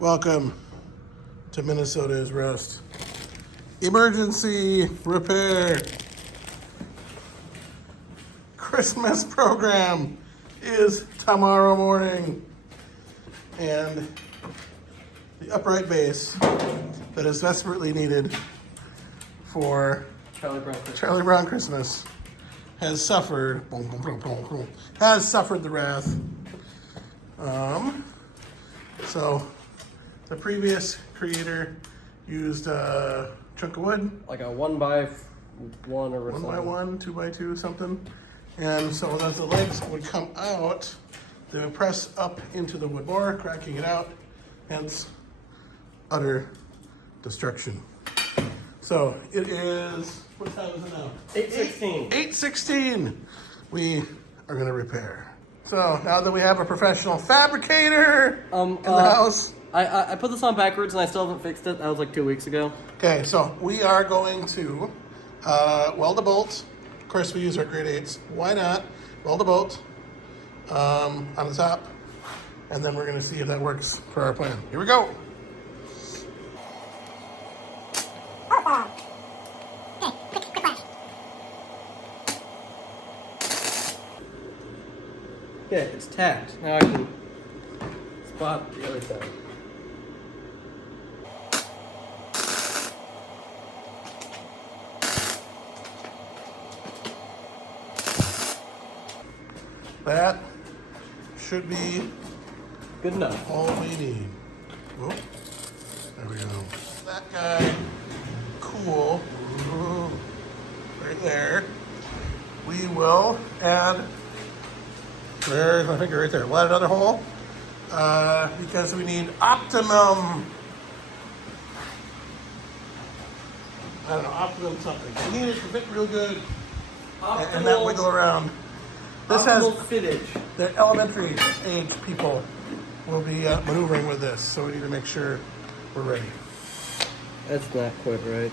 Welcome to Minnesota's Roast. Emergency repair. Christmas program is tomorrow morning. And the upright base that is desperately needed for Charlie Brown Christmas has suffered the wrath. So the previous creator used a chunk of wood, like a 1x1 or 1x1, 2x2, something. And so as the legs would come out, they would press up into the wood bore, cracking it out, hence utter destruction. So it is, what time is it now? 8:16. 8:16. We are gonna repair. So now that we have a professional fabricator in the house. I put this on backwards and I still haven't fixed it. That was like 2 weeks ago. Okay, so we are going to weld a bolt. Of course, we use our grade 8s. Why not? Weld a bolt on the top, and then we're gonna see if that works for our plan. Here we go. Yeah, it's tacked. Now I can spot the other side. That should be good enough. all we need. Whoop. There we go. That guy, cool. Ooh, right there. We will add, there's my finger right there. We'll add another hole because we need optimum. I don't know, optimum something. We need it to fit real good and not wiggle around. This has fittage. the elementary age people will be maneuvering with this, so we need to make sure we're ready. That's not quite right.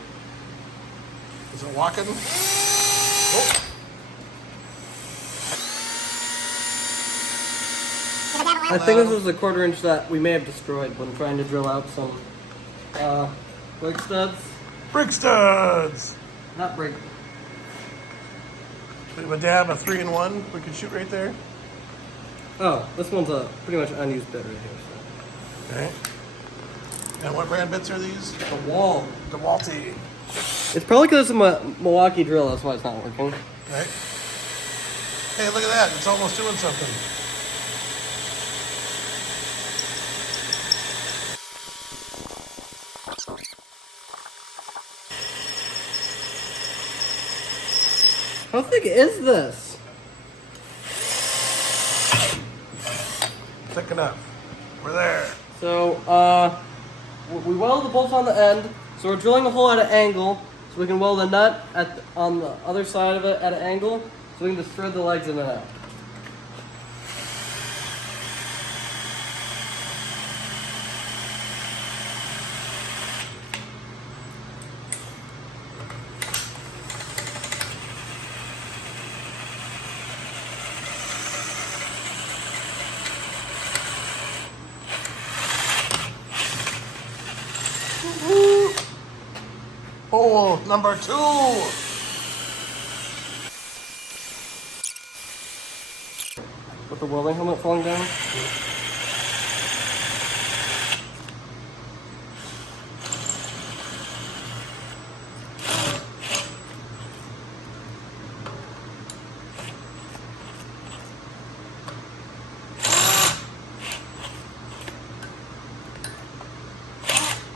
Is it walking? Oh. I think this was a 1/4 inch that we may have destroyed when trying to drill out some brake studs. Brick studs! Not brake. We have a dab, a 3-in-1 we could shoot right there. Oh, this one's a pretty much unused bit right here. Okay. And what brand bits are these? So. The wall. DeWalty. It's probably because it's a Milwaukee drill. That's why it's not working. Right. Hey, look at that. It's almost doing something. How thick is this? Thick enough. We're there. So, we weld the bolts on the end. So we're drilling a hole at an angle, so we can weld a nut on the other side of it at an angle, so we can just thread the legs in and out. Hole number 2. With the welding helmet falling down.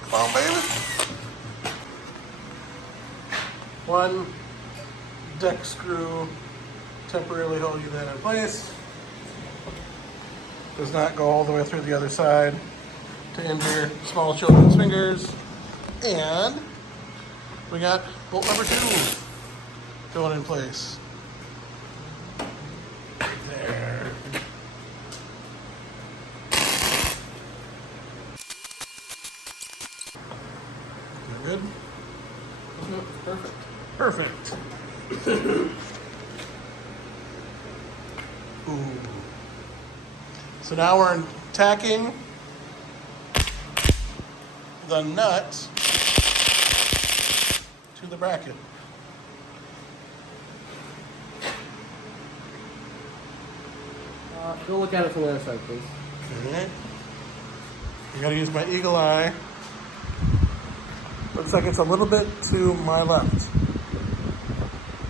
Come on, baby. One deck screw temporarily hold you that in place. Does not go all the way through the other side to injure small children's fingers. And we got bolt number 2 going in place. There. Good? Perfect. Perfect. Ooh. So now we're tacking. the nut to the bracket. Go look at it from the other side, please. Okay. I gotta use my eagle eye. Looks like it's a little bit to my left.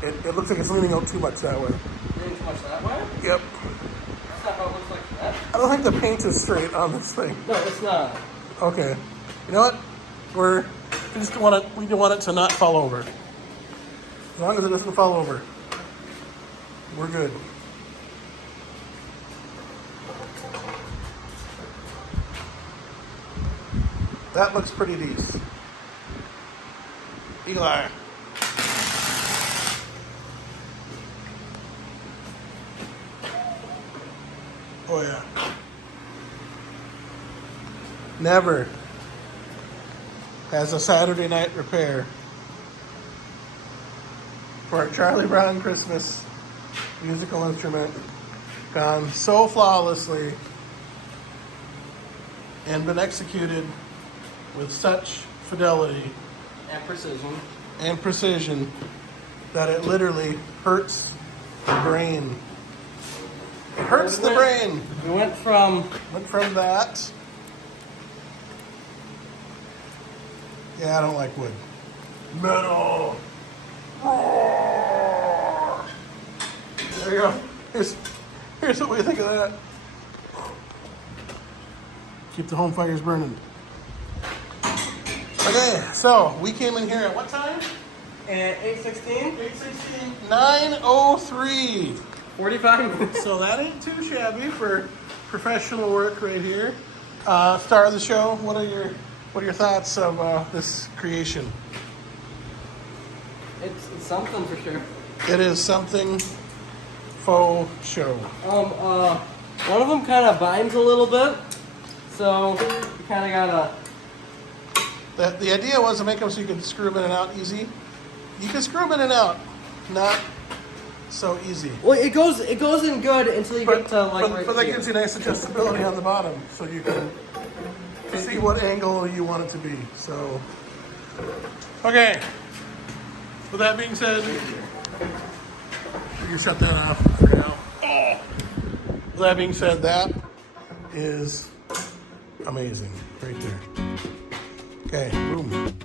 It looks like it's leaning out too much that way. Leaning too much that way? Yep. That's not how it looks like that. I don't think the paint is straight on this thing. No, it's not. Okay. You know what? We don't want it to not fall over. As long as it doesn't fall over, we're good. That looks pretty decent. Eagle eye. Oh yeah. Never has a Saturday night repair for a Charlie Brown Christmas musical instrument gone so flawlessly and been executed with such fidelity And precision. that it literally hurts the brain. It hurts the brain. We went from Went from that. Yeah, I don't like wood. Metal. Roar. There you go. Here's what we think of that. Keep the home fires burning. Okay, so we came in here at what time? at 8:16, 8:16. 9:03. 45 minutes. So that ain't too shabby for professional work right here. Star of the show. What are your thoughts of this creation? It's something for sure. It is something faux show. One of them kind of binds a little bit, so you kind of gotta. The idea was to make them so you could screw them in and out easy. You can screw them in and out, not so easy. Well, it goes in good until you get to like right but that here. gives you nice adjustability on the bottom, so you can see what angle you want it to be. So, okay. With that being said, we can shut that off for now. With that being said, that is amazing right there. Okay, boom.